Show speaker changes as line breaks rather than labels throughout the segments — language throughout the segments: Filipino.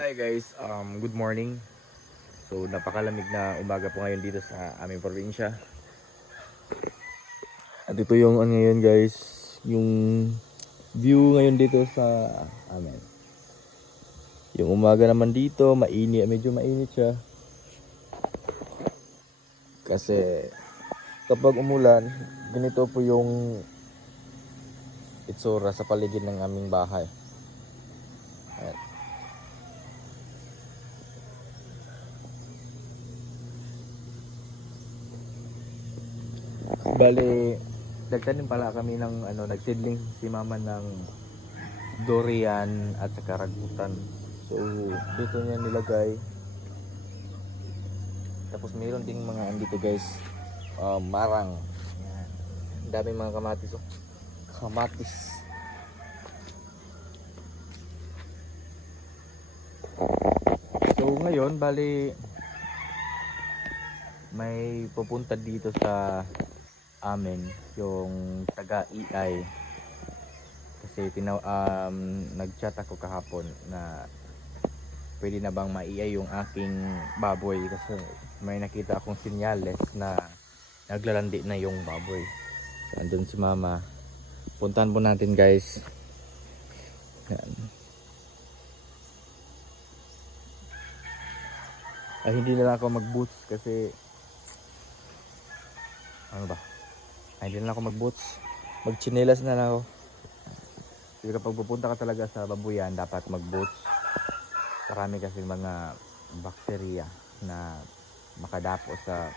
Hi guys, um, good morning. So napakalamig na umaga po ngayon dito sa aming probinsya. At ito yung ano ngayon guys, yung view ngayon dito sa amin. Yung umaga naman dito, mainit, medyo mainit siya. Kasi kapag umulan, ganito po yung itsura sa paligid ng aming bahay. Bali, nagtanim pala kami ng ano, nagsidling si mama ng durian at saka ragutan. So, dito niya nilagay. Tapos mayroon ding mga andito guys, um, marang. Yan. Daming mga kamatis oh. Kamatis. So ngayon, bali may pupunta dito sa amin yung taga EI kasi tinaw um, nagchat ako kahapon na pwede na bang ma-EI yung aking baboy kasi may nakita akong sinyales na naglalandi na yung baboy. So, andun si mama. Puntahan po natin guys. Yan. ay hindi na lang ako mag boots kasi ano ba ay, hindi na ako mag-boots. Mag-chinelas na lang ako. Kasi kapag pupunta ka talaga sa babuyan, dapat mag-boots. Marami kasi mga bakterya na makadapo sa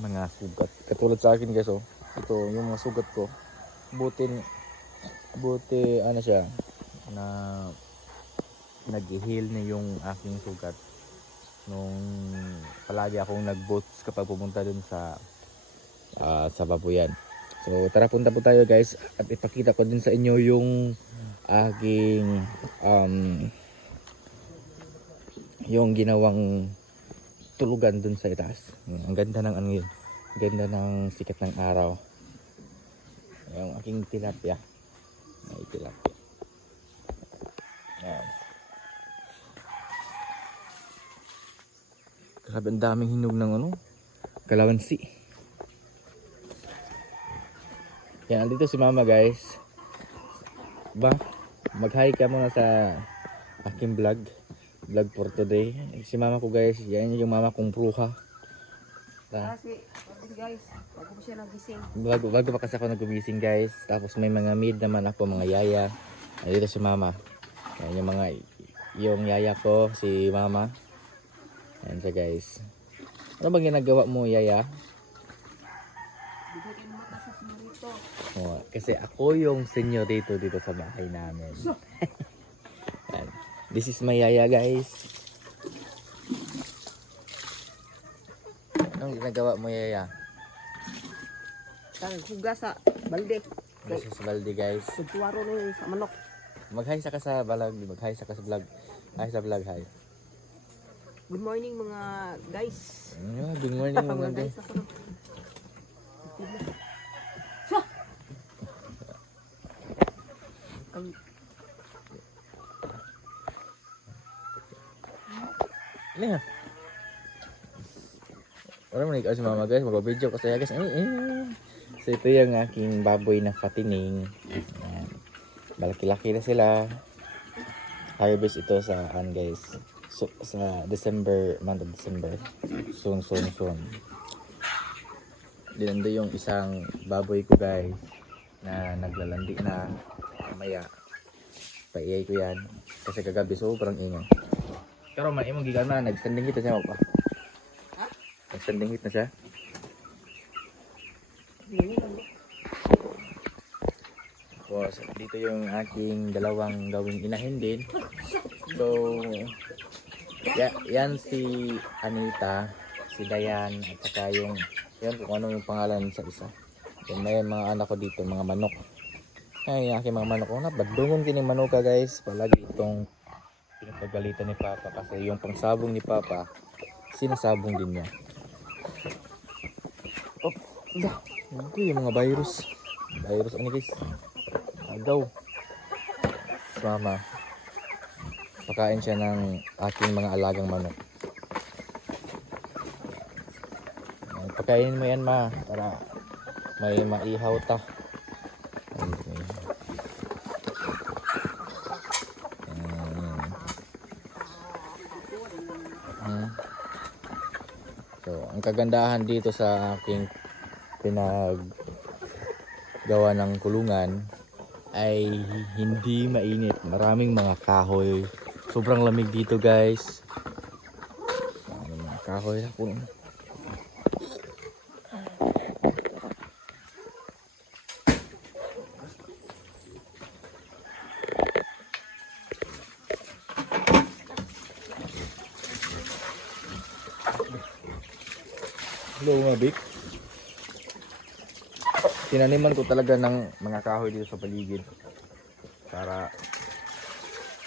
mga sugat. Katulad sa akin guys, oh. Ito, yung mga sugat ko. Buti, buti, ano siya, na nag-heal na yung aking sugat. Nung palagi akong nag-boots kapag pumunta dun sa ah, sa babuyan. So tara punta po tayo guys at ipakita ko din sa inyo yung aking um, yung ginawang tulugan dun sa itaas. Yan, Ang ganda ng ano yun. Ang ganda ng sikat ng araw. Yung aking tilapia. May tilapia. Yan. Grabe ang daming hinog ng ano. Kalawansi. Yan, andito si mama guys. Ba, mag-hi ka muna sa aking vlog. Vlog for today. Si mama ko guys, yan yung mama kong bruha. Ta-
Kasi, tapos guys, bago siya nagising.
Bago, bago pa kasi ako nagumising guys. Tapos may mga maid naman ako, mga yaya. Andito si mama. Yan yung mga, yung yaya ko, si mama. Yan siya guys. Ano bang ginagawa mo yaya?
Bigyan kayo
Oh, kasi ako yung senior dito dito sa bahay namin. This is my yaya guys. Anong ginagawa mo yaya?
Hugas sa balde.
This is Baldi guys.
Sugtuwaro na sa manok.
Mag-hi sa ka sa vlog. Mag-hi sa ka sa vlog. Hi sa vlog, hi.
Good morning mga guys.
Mm, Good morning mga
Mga
guys.
guys ako na. Sa! Ang
yan? Wala mo na si mama guys. Mag-video ko sa'yo guys. Ay, ay. So ito yung aking baboy na patining. Ayan. Malaki-laki na sila. Harvest ito sa an guys. So, sa December, month of December. Soon, soon, soon. Dinando yung isang baboy ko guys na naglalandi na mamaya. Paiyay ko yan. Kasi kagabi sobrang ingay. Pero man imong gigan na nag-standing hit na siya pa.
Ha?
Nag-standing hit na siya. Tapos dito yung aking dalawang gawing inahin din. So ya, yan si Anita, si Dayan at saka yung yan kung ano yung pangalan sa isa. Then may mga anak ko dito, mga manok. Ay, aking mga manok. Oh, badungon kining manuka guys. Palagi itong pinapagalitan ni Papa kasi yung pangsabong ni Papa sinasabong din niya. Oh, ala. Ito yung mga virus. Virus ano guys? Agaw. Mama. Pakain siya ng aking mga alagang manok. Pakainin mo yan ma para may maihaw ta. Ay, may- Mm. Mm. So, ang kagandahan dito sa aking pinag gawa ng kulungan ay hindi mainit. Maraming mga kahoy. Sobrang lamig dito guys. Maraming mga kahoy puno. Mga Bik. Tinaniman ko talaga ng mga kahoy dito sa paligid. Para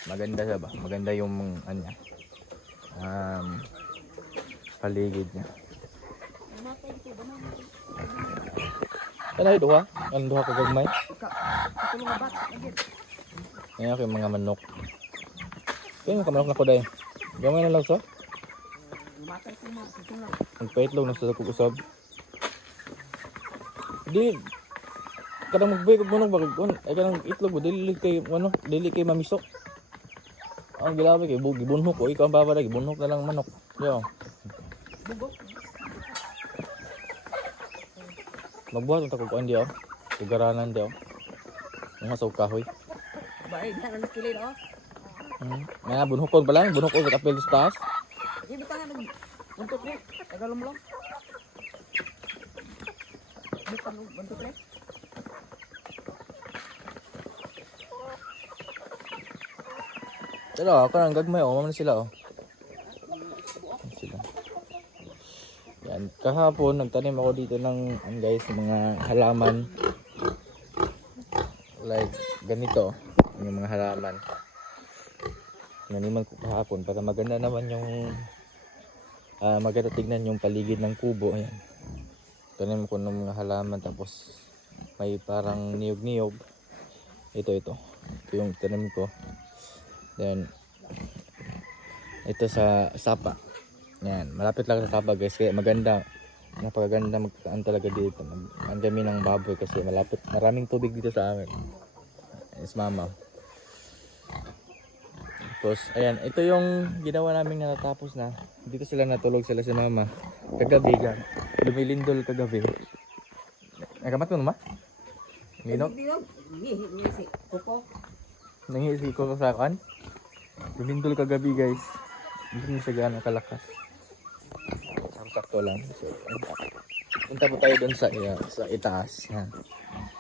maganda siya ba? Maganda yung ano niya. Um, paligid niya. Ano duha ka gagmay?
Katulong nga bata. agad.
Ngayon ako yung mga manok. Kaya mga manok na dahil. Gamay na lang so.
Matay ko mga katulong.
Magpaitlog na sa usab. Di kadang magbay kog manok bakit kun ay kadang itlog mo dili kay ano dili kay mamiso. Ang gilabi kay bu- gibunhok ko ikaw ang babada gibunhok na lang manok. Yo. Magbuhat unta kog kuan di oh. Tugaranan di oh. Mga sa kahoy.
Bae, na nang kilid oh.
Hmm. Nga bunhokon pa lang, bunhokon sa kapil sa taas.
Hindi ka nga nag buntot ni. Tagalom lang. Bukan buntot ni.
Pero ako nang gagmay oh, man sila oh. Sila. Yan, kahapon nagtanim ako dito ng ang guys mga halaman. Like ganito, yung mga halaman. Naniman ko kahapon para maganda naman yung ah maganda tignan yung paligid ng kubo. Ayan. Tanim ko ng mga halaman tapos may parang niyog-niyog. Ito ito. Ito yung tanim ko. Then, ito sa sapa. Yan, malapit lang sa sapa guys. Kaya maganda. Napakaganda magtaan talaga dito. Ang dami ng baboy kasi malapit. Maraming tubig dito sa amin. Yes, mama. Tapos, ayan. Ito yung ginawa namin na natapos na. Dito sila natulog sila si mama. Kagabi ka. Lumilindol kagabi. Nagamat mo naman? Minok?
Hindi yun. Ni ni si
ko sa kan. Lumindol kagabi guys. Hindi na siya gano'ng kalakas. Sakto lang. So, punta po tayo doon sa, iya- sa itaas. Yan.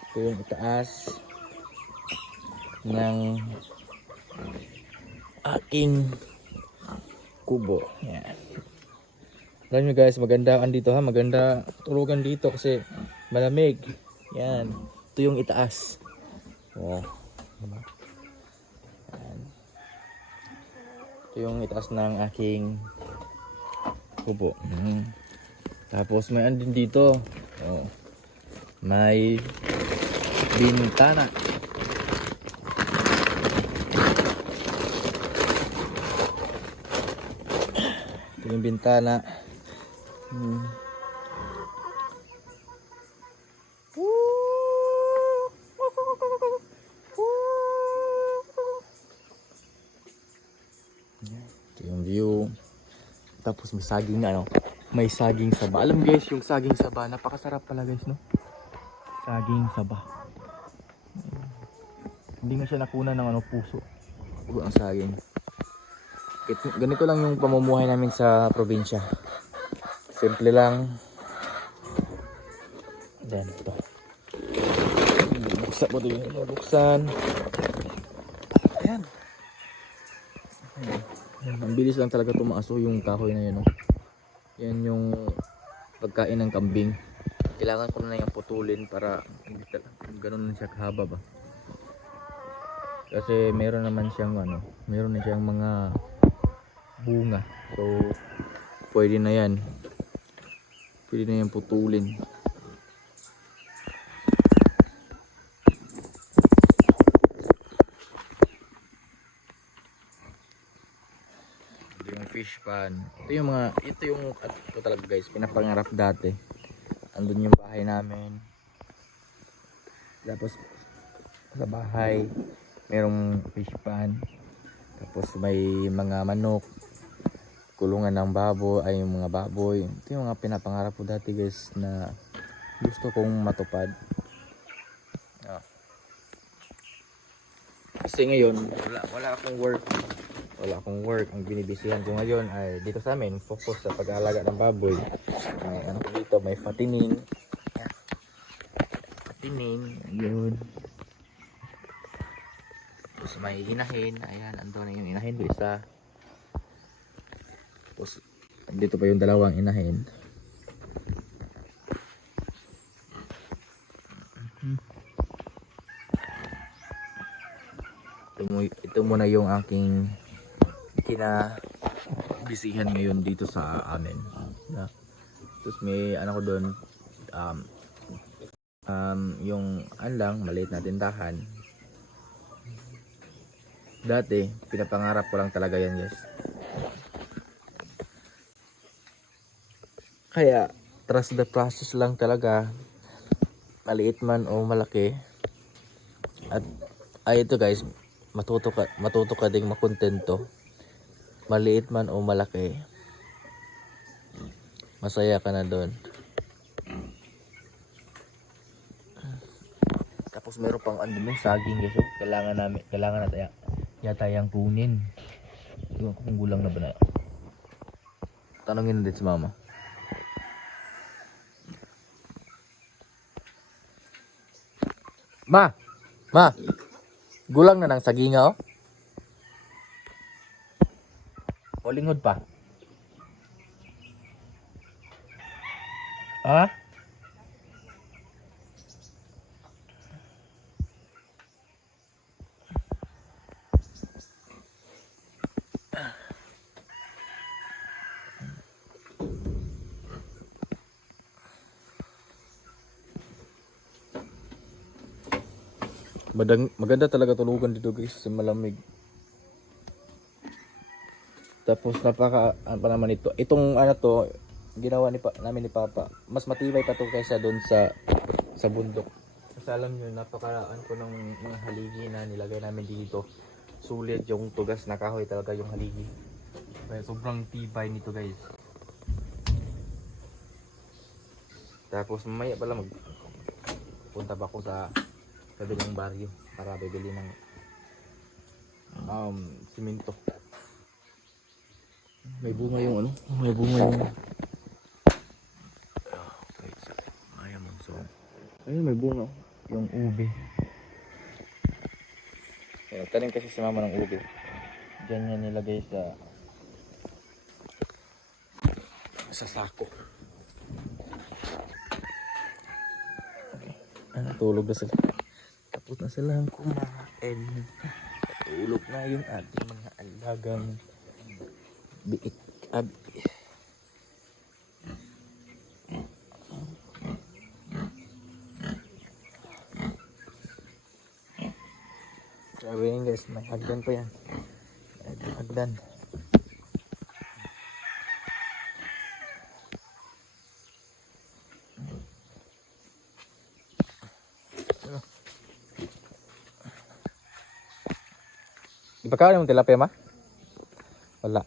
Ito yung itaas ng aking kubo. Yan. Alam nyo guys, maganda ang dito ha. Maganda tulugan dito kasi malamig. Yan. Ito yung itaas. Oh. Diba? Ito yung itaas ng aking kubo. Mm. Tapos may andin dito. Oh. May bintana. Ito yung bintana. Hmm. Ito yung view. Tapos may saging na ano. May saging saba. Alam guys, yung saging saba, napakasarap pala guys, no? Saging saba. Hindi nga siya nakuna ng ano, puso. Puso ang saging. Ganito lang yung pamumuhay namin sa probinsya. Simple lang. Then, ito. Buksan mo din. Buksan. Ayan. Ang bilis lang talaga tumaaso yung kahoy na yun. Oh. Yan yung pagkain ng kambing. Kailangan ko na yung putulin para hindi tal- ganun na siya kahaba ba. Kasi meron naman siyang ano, meron na siyang mga bunga. So pwede na yan. Pwede na yan putulin. Ito fish pan. Ito yung mga, ito yung, ito talaga guys, pinapangarap dati. Andun yung bahay namin. Tapos, sa bahay, merong fish pan. Tapos may mga manok. Kulungan ng baboy, ay yung mga baboy. Ito yung mga pinapangarap ko dati guys na gusto kong matupad. Ah. Kasi ngayon, wala, wala akong work. Wala akong work. Ang binibisihan ko ngayon ay dito sa amin, focus sa pag-aalaga ng baboy. May ano dito, may fatinin. Fatinin, yun. Tapos may inahin. Ayan, ando na yung inahin ko isa. Tapos, dito pa yung dalawang inahin. ito, ito muna yung aking kinabisihan ngayon dito sa amin. Na, tapos may ano ko doon um, um, yung ano lang, maliit na tindahan. Dati, pinapangarap ko lang talaga yan, guys. Kaya, trust the process lang talaga. Maliit man o malaki. At, ay ito guys, matuto ka, matuto ka ding makontento. Maliit man o malaki. Masaya ka na doon. Tapos meron pang ano may saging guys. Kailangan namin, kailangan natin yata yung kunin. Yung kung gulang na ba na. Tanungin natin si mama. Ma! Ma! Gulang na ng saginga oh. O pa. Ha? Madang, maganda talaga tulugan dito guys kasi malamig. Tapos napaka ano pa naman ito. Itong ano to ginawa ni pa, namin ni Papa. Mas matibay pa to kaysa doon sa sa bundok. Kasi alam niyo napakaraan ko ng mga haligi na nilagay namin dito. Sulit yung tugas na kahoy talaga yung haligi. Kaya sobrang tibay nito guys. Tapos mamaya pala mag punta ba ako sa kabilang baryo para bibili ng um, simento. May bunga yung ano? May bunga yung Ah, ayun may bunga. Yung ube. Ayun, tanim kasi si mama ng ube. Diyan niya nilagay sa sa sako. Okay. Ah, tulog na sila. Tapos na silang kumain. Tulog na yung ating mga alagang biik ab Grabe yun guys, may hagdan pa yan. May hagdan. Di ba kaya yung tilapia ma? Wala.